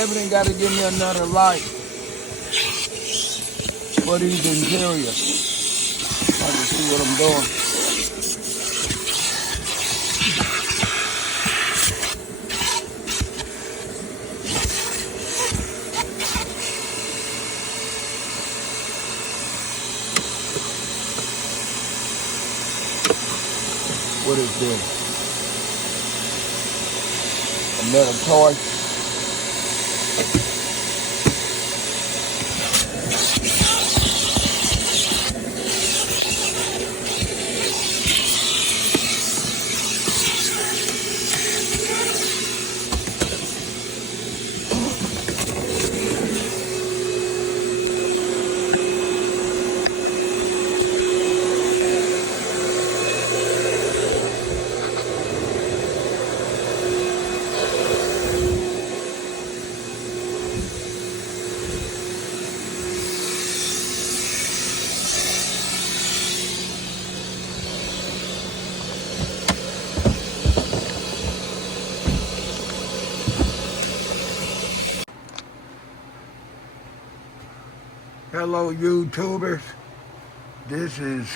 Definitely got to give me another light for these interiors. I can see what I'm doing. What is this? Another toy. Hello YouTubers, this is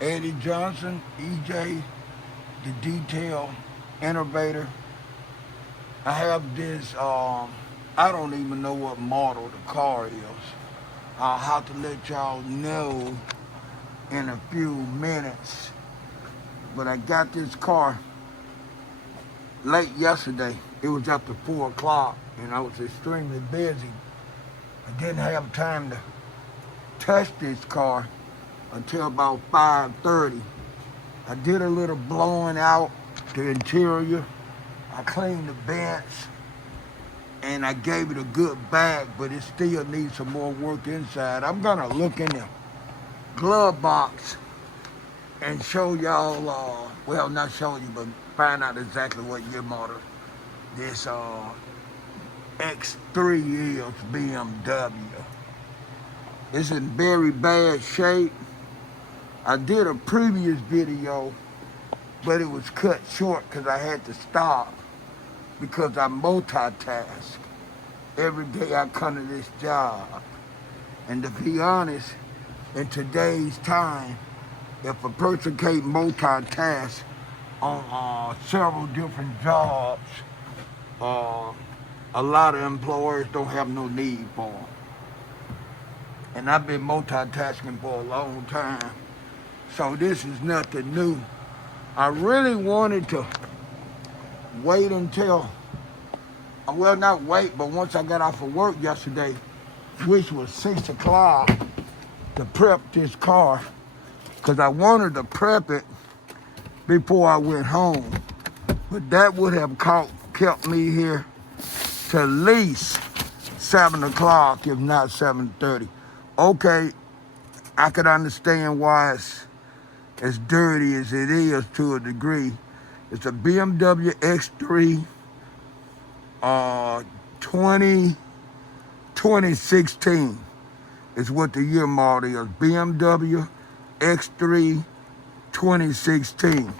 Eddie Johnson, EJ, the Detail Innovator. I have this, I don't even know what model the car is. I'll have to let y'all know in a few minutes. But I got this car late yesterday. It was after 4 o'clock and I was extremely busy. I didn't have time to touch this car until about 5:30. I did a little blowing out the interior. I cleaned the vents and I gave it a good bag, but it still needs some more work inside. I'm gonna look in the glove box and show y'all, well, not show you, but find out exactly what year model this X3 is BMW. It's in very bad shape. I did a previous video, but it was cut short because I had to stop because I multitask. Every day I come to this job. And to be honest, in today's time, if a person can't multitask on several different jobs, a lot of employers don't have no need for them. And I've been multitasking for a long time, so this is nothing new. I really wanted to wait until, well, not wait, but once I got off of work yesterday, which was 6 o'clock, to prep this car, because I wanted to prep it before I went home. But that would have kept me here to at least 7 o'clock, if not 7:30. Okay, I could understand why it's as dirty as it is to a degree. It's a BMW X3 2016 is what the year model is. BMW X3 2016.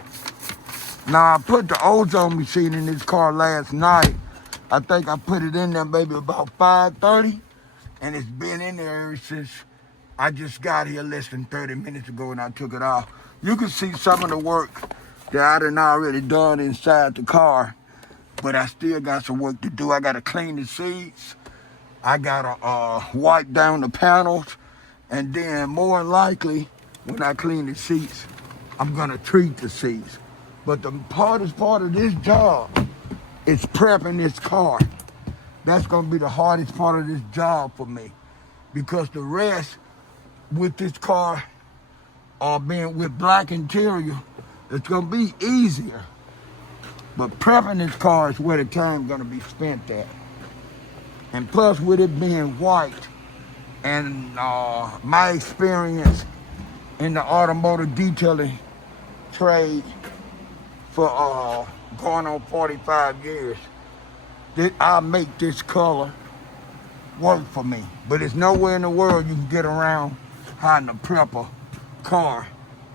Now, I put the ozone machine in this car last night. I think I put it in there maybe about 5:30, and it's been in there ever since I just got here less than 30 minutes ago and I took it off. You can see some of the work that I done already done inside the car, but I still got some work to do. I gotta clean the seats. I gotta wipe down the panels, and then more likely, when I clean the seats, I'm gonna treat the seats. But the hardest part of this job is prepping this car. That's gonna be the hardest part of this job for me, because the rest with this car being with black interior, it's gonna be easier. But prepping this car is where the time's gonna be spent at. And plus, with it being white and my experience in the automotive detailing trade for going on 45 years, I'll make this color work for me. But there's nowhere in the world you can get around having to prep a car.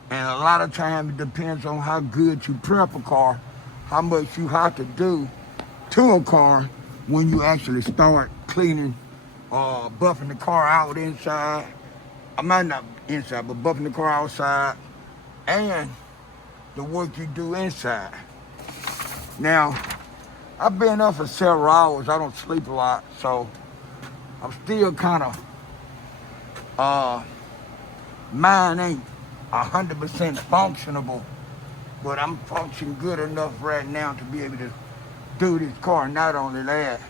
And a lot of times it depends on how good you prep a car, how much you have to do to a car when you actually start cleaning, buffing the car out inside. I might not inside, but buffing the car outside, and the work you do inside. Now, I've been up for several hours. I don't sleep a lot, so I'm still kind of, mine ain't 100% functionable, but I'm functioning good enough right now to be able to do this car. Not only that,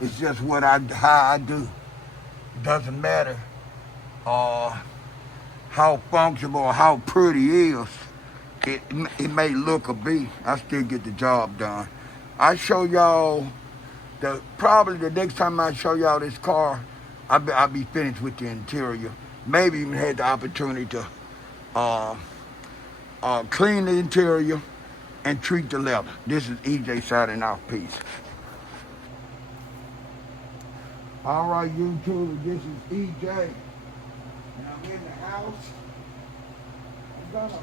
it's just how I do. It doesn't matter how functional or how pretty it is. It may look or be. I still get the job done. I show y'all probably the next time I show y'all this car, I'll be finished with the interior. Maybe even had the opportunity to clean the interior and treat the leather. This is EJ signing off. Peace. All right, YouTube, this is EJ, and I'm in the house. I'm gonna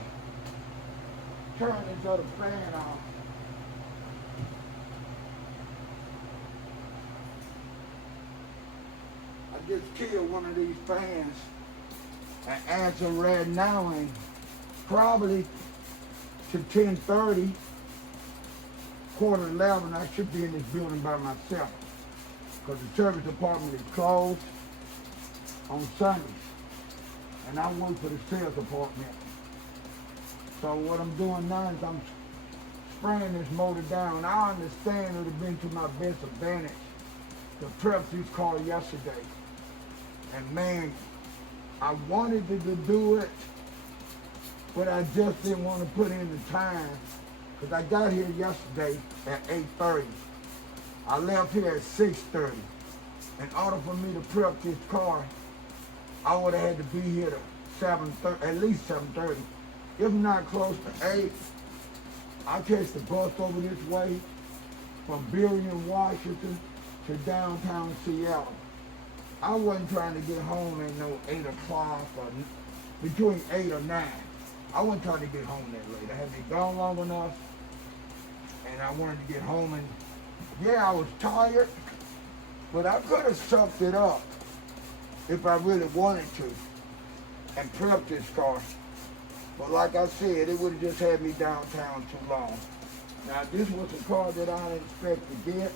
turn this other fan off. I just killed one of these fans, and as of right now, and probably to 10:30, 11:15, I should be in this building by myself, because the service department is closed on Sundays, and I work for the sales department. So what I'm doing now is I'm spraying this motor down. I understand it would have been to my best advantage to prep this car yesterday. And man, I wanted to do it, but I just didn't want to put in the time, because I got here yesterday at 8:30. I left here at 6:30. In order for me to prep this car, I would have had to be here to 7:30, at least 7:30. If not close to 8, I catch the bus over this way from Burien, Washington to downtown Seattle. I wasn't trying to get home at no 8 o'clock or between 8 or 9. I wasn't trying to get home that late. I had been gone long enough, and I wanted to get home. And yeah, I was tired, but I could have sucked it up if I really wanted to and prepped this car. But like I said, it would have just had me downtown too long. Now, this was a car that I didn't expect to get,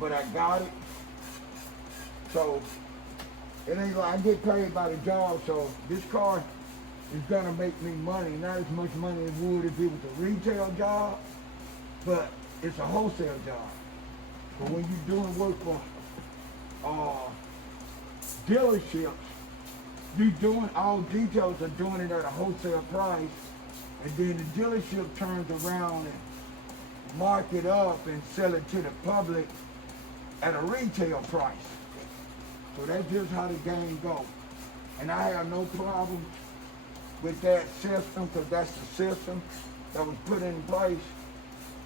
but I got it. So it ain't like I get paid by the job, so this car is gonna make me money. Not as much money as it would if it was a retail job, but it's a wholesale job. But when you're doing work for dealerships, you doing all details are doing it at a wholesale price, and then the dealership turns around and mark it up and sell it to the public at a retail price. So that's just how the game goes. And I have no problem with that system, because that's the system that was put in place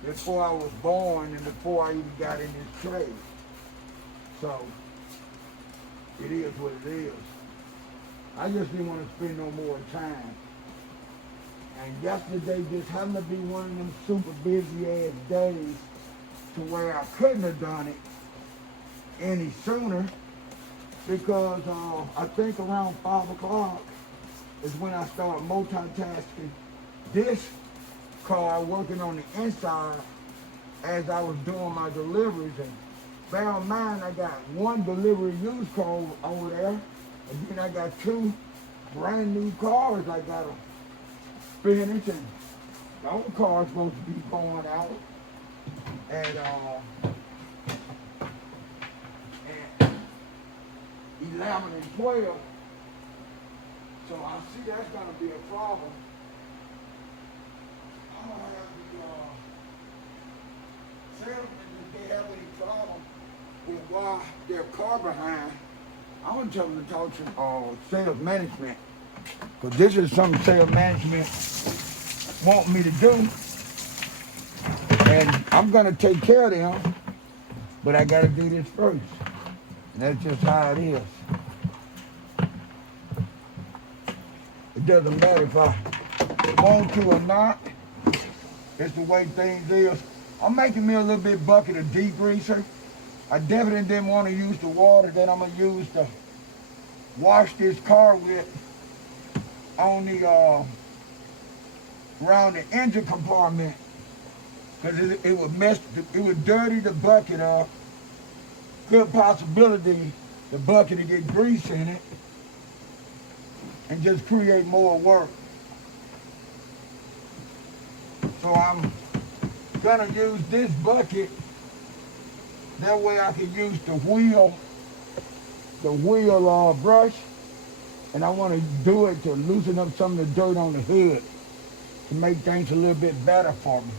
before I was born and before I even got in this trade. So it is what it is. I just didn't want to spend no more time. And yesterday just happened to be one of them super busy ass days to where I couldn't have done it any sooner, because I think around 5 o'clock is when I started multitasking this car, working on the inside as I was doing my deliveries. And bear in mind, I got one delivery used car over there, and then I got 2 brand new cars I gotta finish, and the old car's supposed to be going out. And 11 and 12. So I see that's gonna be a problem. I don't have the salesmen, if they have any problem with why their car behind, I want to tell them to talk to sales management, because this is something sales management want me to do, and I'm gonna take care of them, but I gotta do this first. And that's just how it is. It doesn't matter if I want to or not. It's the way things is. I'm making me a little bit bucket of degreaser. I definitely didn't want to use the water that I'm gonna use to wash this car with on the around the engine compartment, because it would it would dirty the bucket up. Good possibility the bucket to get grease in it and just create more work. So I'm gonna use this bucket. That way I can use the wheel brush, and I want to do it to loosen up some of the dirt on the hood to make things a little bit better for me.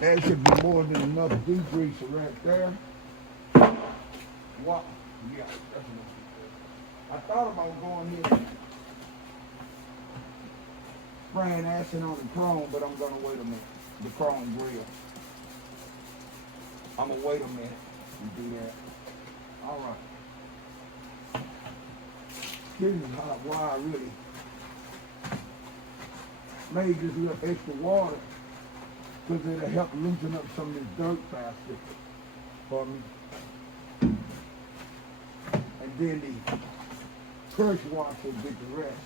That should be more than enough degreaser right there. Wow. Yeah, that's enough. I thought about going here and spraying acid on the chrome, but I'm gonna wait a minute. The chrome grill. I'm gonna wait a minute and do that. All right. This is hot wire, really. Made this little extra water because it'll help loosen up some of this dirt faster for me. And then the pressure wash will get the rest.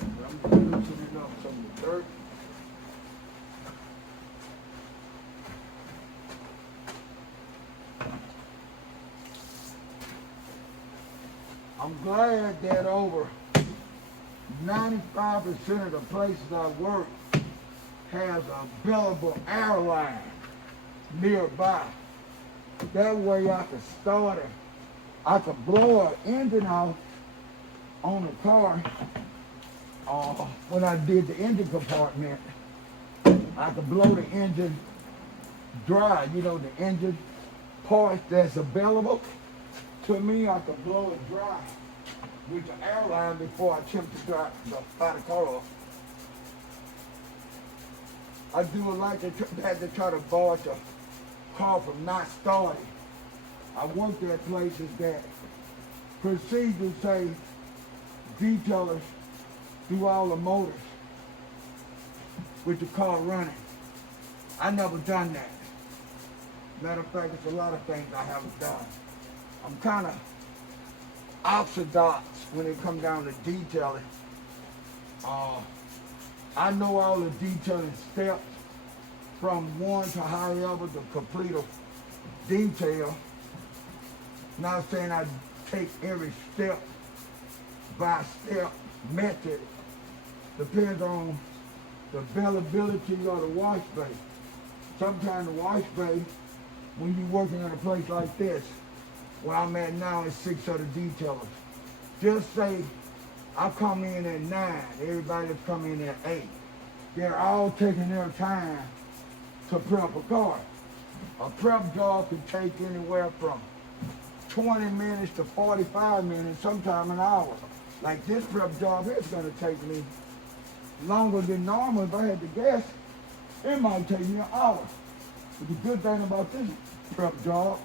But I'm just loosening up some of the dirt. I'm glad that over 95% of the places I work has a billable airline nearby. That way I can start it. I can blow an engine off on the car. When I did the engine compartment, I could blow the engine dry. You know, the engine parts that's available to me, I could blow it dry with the airline before I attempt to fire the car off. I do like to had to try to avoid the car from not starting. I worked at places that proceed to say detailers do all the motors with the car running. I never done that. Matter of fact, it's a lot of things I haven't done. I'm kind of orthodox when it comes down to detailing. I know all the detailing steps from one to however to complete a detail. Not saying I take every step by step method. Depends on the availability of the wash bay. Sometimes the wash bay, when you're working at a place like this, where I'm at now is 6 other detailers. Just say I come in at 9, everybody that's come in at 8. They're all taking their time to prep a car. A prep job can take anywhere from 20 minutes to 45 minutes, sometimes an hour. Like this prep job here is gonna take me longer than normal. If I had to guess, it might take me an hour. But the good thing about this prep job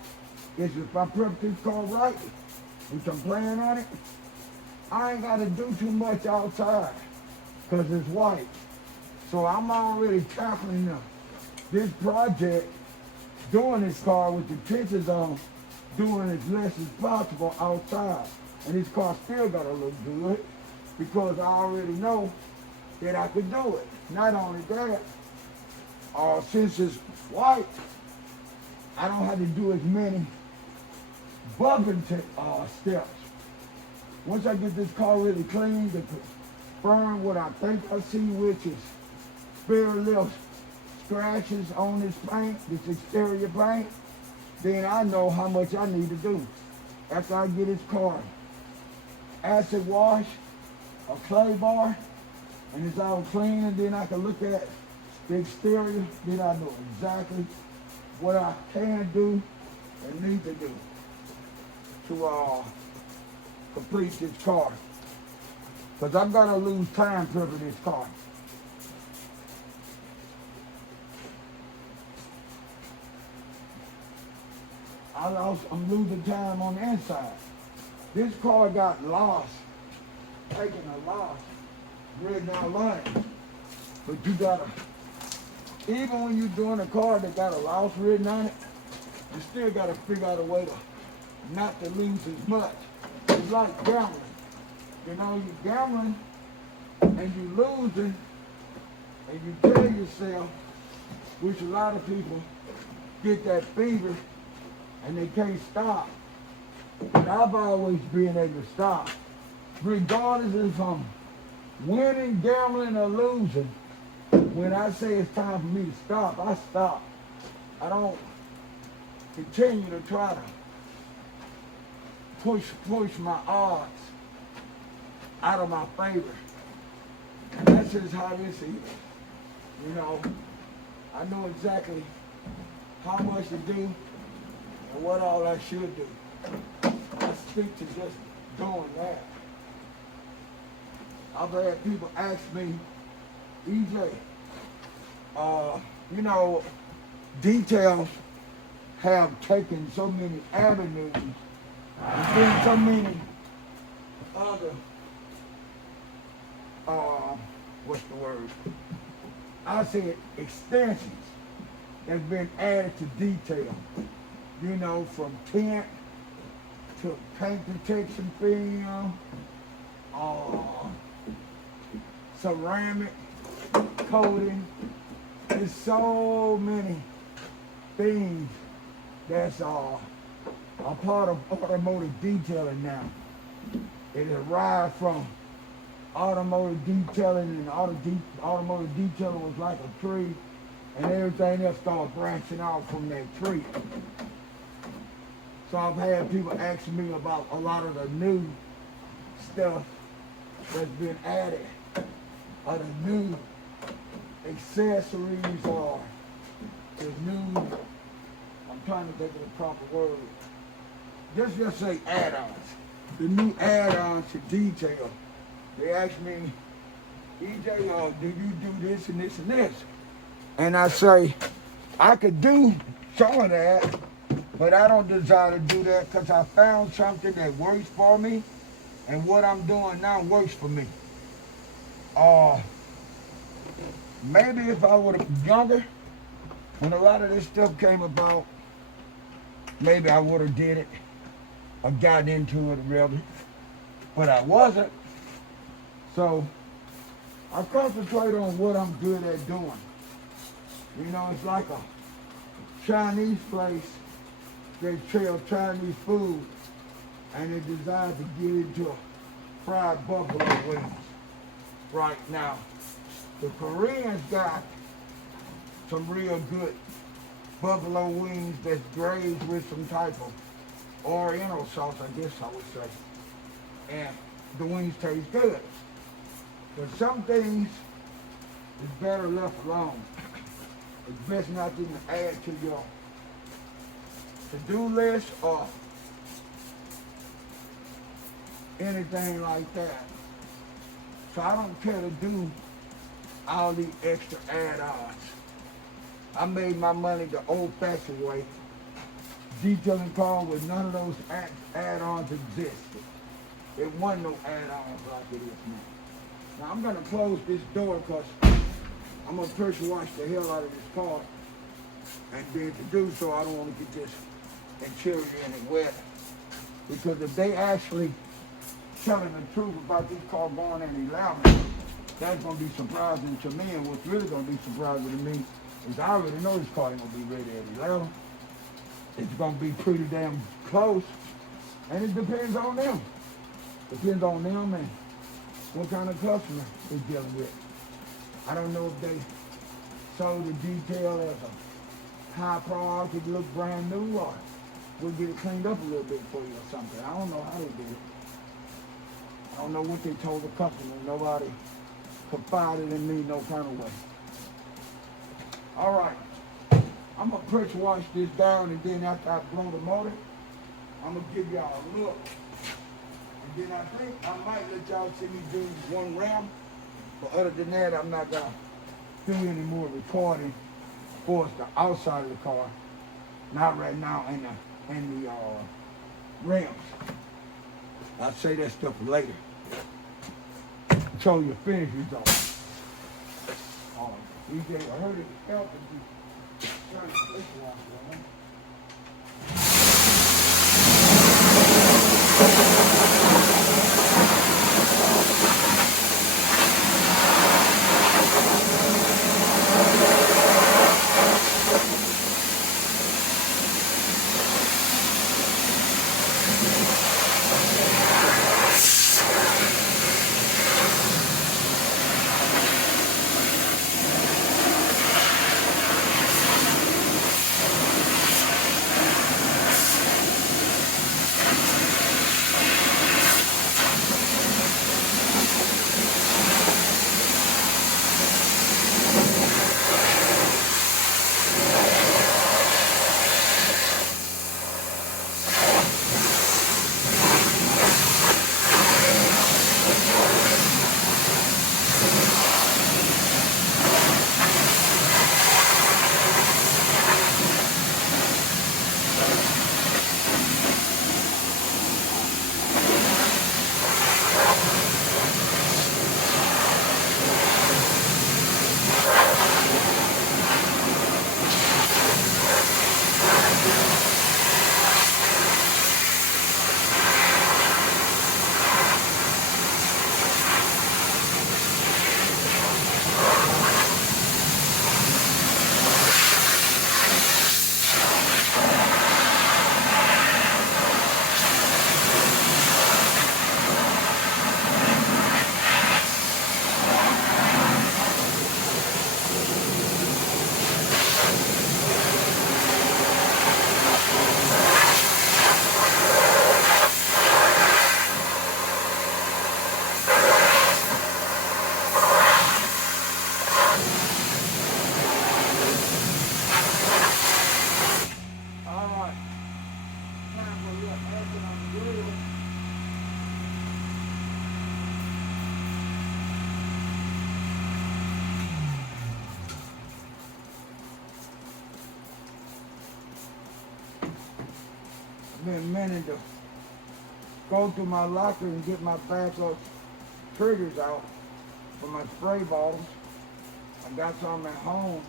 is if I prep this car right, which I'm planning on it, I ain't gotta do too much outside because it's white. So I'm already tackling this project, doing this car with the pictures on, doing as less as possible outside. And this car still gotta look good because I already know that I could do it. Not only that, since it's white, I don't have to do as many bumping steps. Once I get this car really clean, to confirm what I think I see, which is very little scratches on this paint, this exterior paint, then I know how much I need to do. After I get this car acid wash, a clay bar, and it's all clean, and then I can look at the exterior, then I know exactly what I can do and need to do to complete this car. Because I'm gonna lose time prepping this car. I'm losing time on the inside. This car got lost, taking a loss written out on it. But you gotta, even when you're doing a car that got a loss written on it, you still gotta figure out a way to not to lose as much. It's like gambling. You know, you're gambling and you're losing, and you tell yourself, which a lot of people get that fever and they can't stop. But I've always been able to stop. Regardless if I'm winning, gambling, or losing, when I say it's time for me to stop, I stop. I don't continue to try to push my odds out of my favor. And that's just how this is. You know, I know exactly how much to do and what all I should do. I stick to just doing that. I've had people ask me, EJ, you know, details have taken so many avenues. There's been so many other, what's the word? I said extensions that's been added to detail. You know, from tint to paint protection film, ceramic coating. There's so many things that's a part of automotive detailing now. It arrived from automotive detailing, and automotive detailing was like a tree, and everything else started branching out from that tree. So I've had people asking me about a lot of the new stuff that's been added, or the new accessories, or the new, I'm trying to think of the proper word, just say add-ons. The new add-ons to detail. They ask me, EJ, do you do this and this and this? And I say, I could do some of that, but I don't desire to do that because I found something that works for me, and what I'm doing now works for me. Maybe if I were younger, when a lot of this stuff came about, maybe I would have did it or gotten into it really, but I wasn't. So I concentrate on what I'm good at doing. You know, it's like a Chinese place that sells Chinese food, and they decide to get into fried buffalo wings right now. The Koreans got some real good buffalo wings that's glazed with some type of Oriental sauce, I guess I would say. And the wings taste good. But some things is better left alone. It's best not to add to your to-do list or anything like that. So I don't care to do all these extra add-ons. I made my money the old-fashioned way, detailing cars with none of those add-ons existed. It wasn't no add-ons like it is now. Now I'm gonna close this door because I'm gonna pressure wash the hell out of this car, and then to do so I don't want to get this interior in it wet, because if they actually telling the truth about this car going in 11, that's gonna be surprising to me. And what's really gonna be surprising to me is I already know this car ain't gonna be ready at 11. It's gonna be pretty damn close, and it depends on them. Depends on them and what kind of customer they're dealing with. I don't know if they sold the detail as a high priority to look brand new, or we'll get it cleaned up a little bit for you or something. I don't know how they did it. I don't know what they told the customer. Nobody confided in me no kind of way. All right, I'm gonna pressure wash this down, and then after I blow the motor, I'm gonna give y'all a look. And then I think I might let y'all see me do one round, but other than that, I'm not gonna do any more recording for the outside of the car. Not right now in the rims. I'll say that stuff later. told you finish it off. DJ, I heard it helping you. Turn the switch off, man. Been meaning to go through my locker and get my backup triggers out for my spray bottles. I got some at home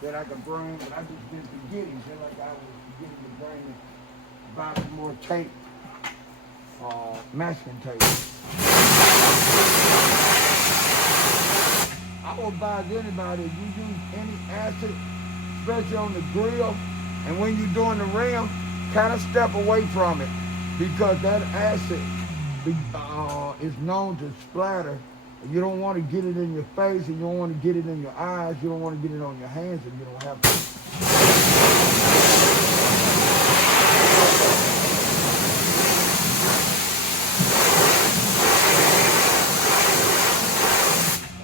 that I could bring, but I just been forgetting. Feel like I was forgetting to bring it, buy some more tape, masking tape. I would advise anybody, if you use any acid, especially on the grill, and when you're doing the rim, kind of step away from it, because that acid is known to splatter. You don't want to get it in your face, and you don't want to get it in your eyes. You don't want to get it on your hands, and you don't have to.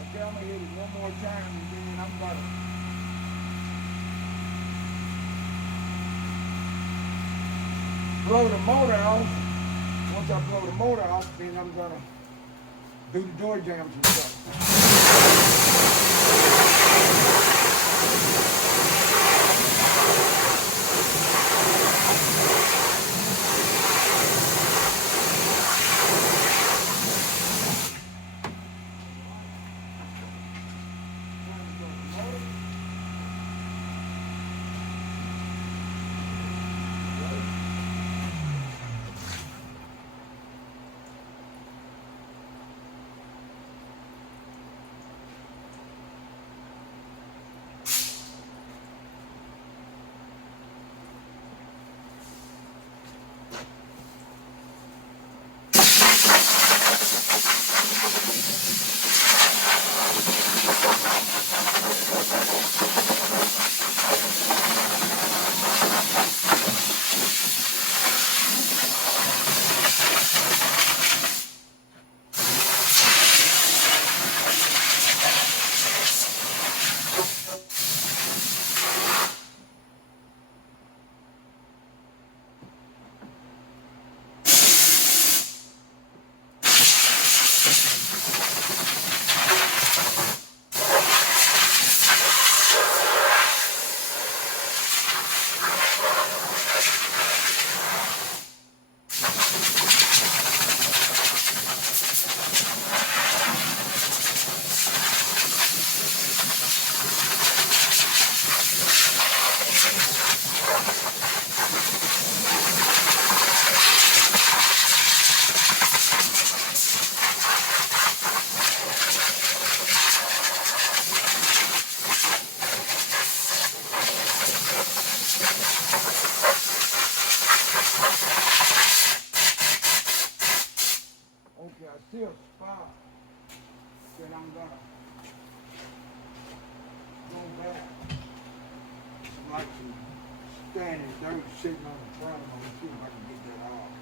Okay, I'm gonna hit it one more time, and then I'm gonna blow the motor off. Once I blow the motor off, then I'm gonna do the door jams and stuff. Then I'm gonna go back. Some like some standing dirt sitting on the front. I'm gonna see if I can get that off.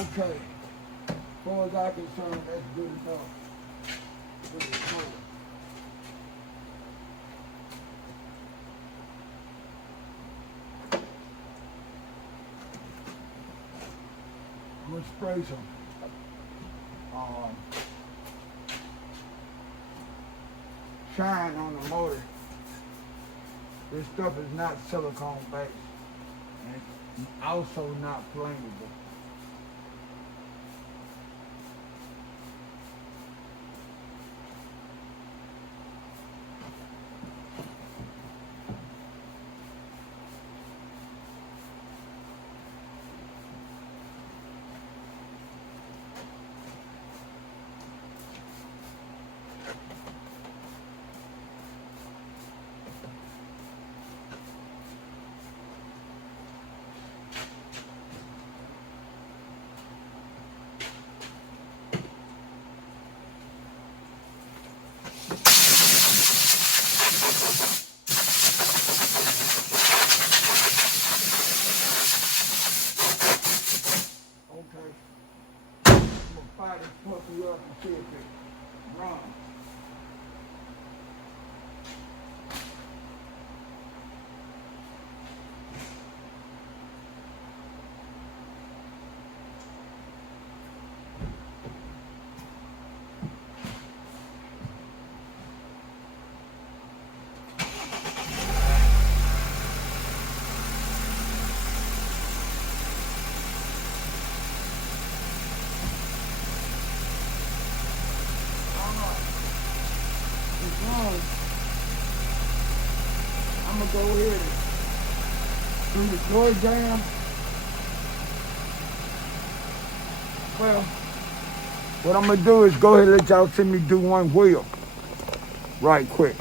Okay, as far as I'm concerned, that's good enough for the motor. I'm gonna spray some shine on the motor. This stuff is not silicone based, and it's also not flammable. Fire this puppy up and see if it runs. I'm gonna go ahead and do the door jam. Well, what I'm gonna do is go ahead and let y'all see me do one wheel right quick.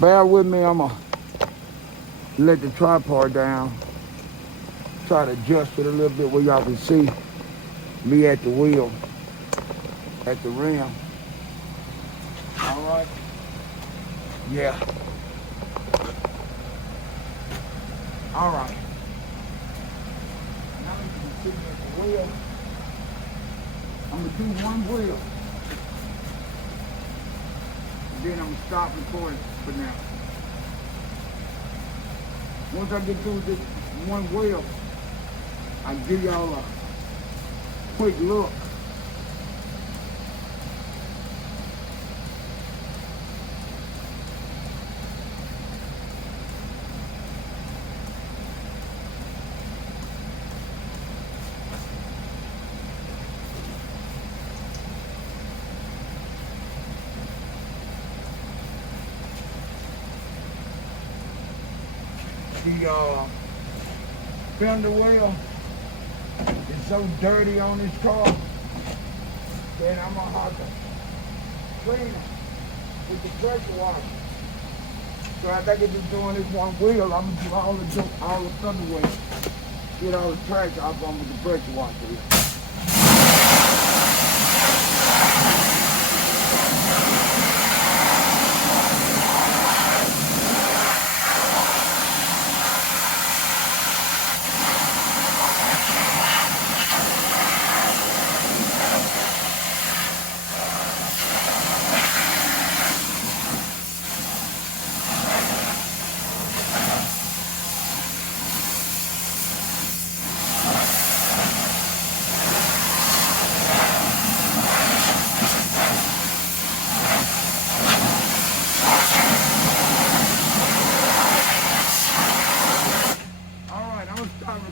Bear with me, I'm gonna let the tripod down. Try to adjust it a little bit where y'all can see me at the wheel, at the rim. All right. Yeah. All right. Now you can see me at the wheel. I'm gonna do one wheel. And then I'm gonna stop recording for now. Once I get through this one wheel, I'll give y'all a quick look. The fender well is so dirty on this car that I'm gonna have to clean it with the pressure washer. So after I get to doing this one wheel, I'm gonna do all the fender well, get all the trash off on with the pressure washer.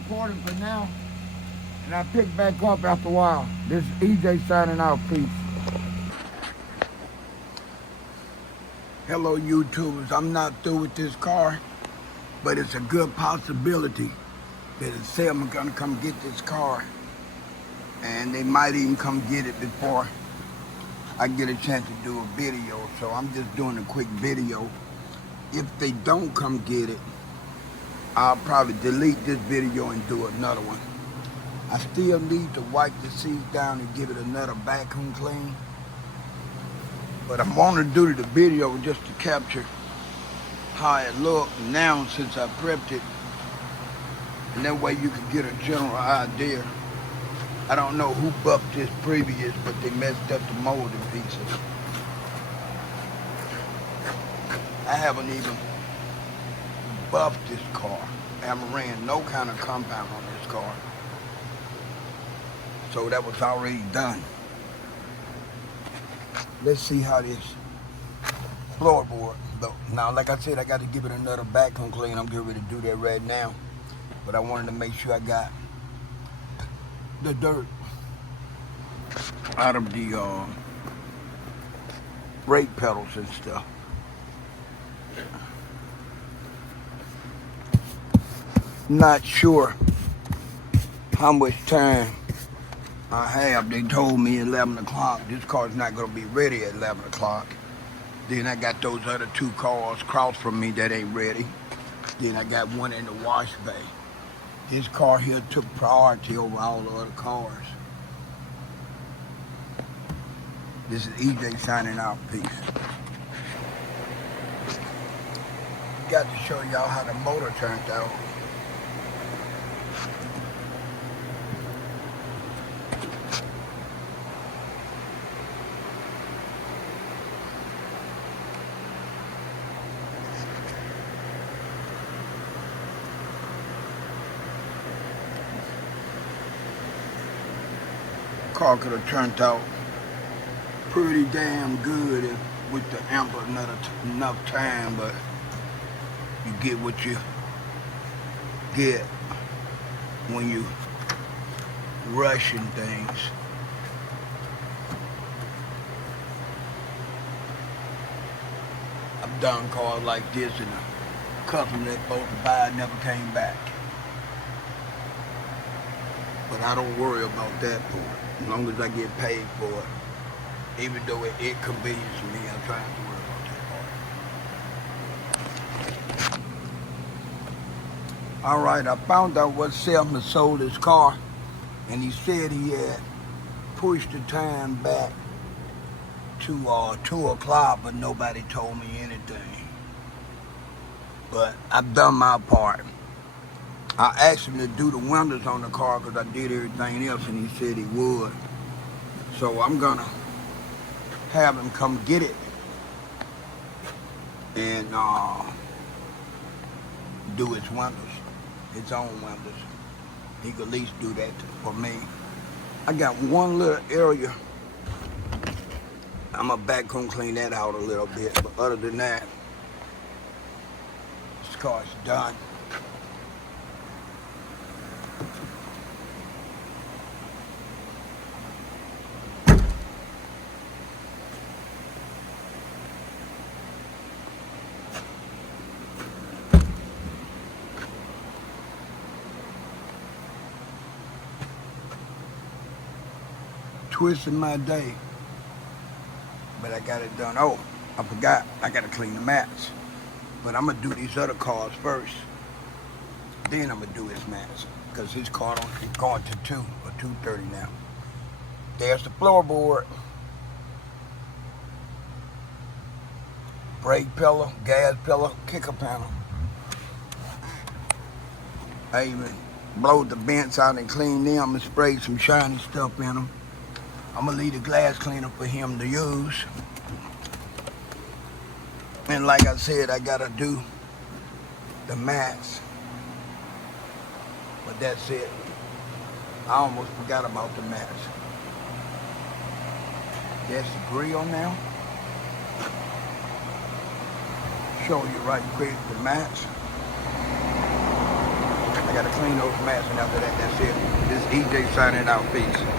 Recording for now, and I'll pick back up after a while. This is EJ signing out. Peace. Hello, YouTubers. I'm not through with this car. but it's a good possibility that a salesman gonna come get this car, and they might even come get it before I get a chance to do a video. So I'm just doing a quick video. If they don't come get it, I'll probably delete this video and do another one. I still need to wipe the seats down and give it another vacuum clean. But I want to do the video just to capture how it looked now since I prepped it. And that way you can get a general idea. I don't know who buffed this previous, but they messed up the molding pieces. I haven't even buffed this car. I haven't ran no kind of compound on this car. So that was already done. Let's see how this floorboard look. Now, like I said, I got to give it another vacuum clean. I'm getting ready to do that right now. But I wanted to make sure I got the dirt out of the brake pedals and stuff. Not sure how much time I have. They told me 11 o'clock. This car's not going to be ready at 11 o'clock. Then I got those other two cars across from me that ain't ready. Then I got one in the wash bay. This car here took priority over all the other cars. This is EJ signing out. Peace. Got to show y'all how the motor turned out. Car could have turned out pretty damn good with the amper enough time, but you get what you get when you rushing things. I've done cars like this, and a customer that supposed to buy never came back. But I don't worry about that part. As long as I get paid for it, even though it inconveniences me, I'm trying to worry about that part. All right, I found out what salesman sold his car, and he said he had pushed the time back to 2 o'clock, but nobody told me anything. But I've done my part. I asked him to do the windows on the car because I did everything else, and he said he would. So I'm gonna have him come get it and do his windows, his own windows. He could at least do that for me. I got one little area. I'm gonna vacuum clean that out a little bit, but other than that, this car's done. Twisting my day, but I got it done. Oh, I forgot, I gotta clean the mats. But I'm gonna do these other cars first. Then I'm gonna do his mats, because his car is going to 2 or 2:30 now. There's the floorboard. Brake pillar, gas pillar, kicker panel. I even blowed the vents out and cleaned them and sprayed some shiny stuff in them. I'm gonna leave the glass cleaner for him to use. And like I said, I gotta do the mats. But that's it. I almost forgot about the mats. That's the grill now. Show you right quick the mats. I gotta clean those mats, and after that, that's it. This is EJ signing out. Peace.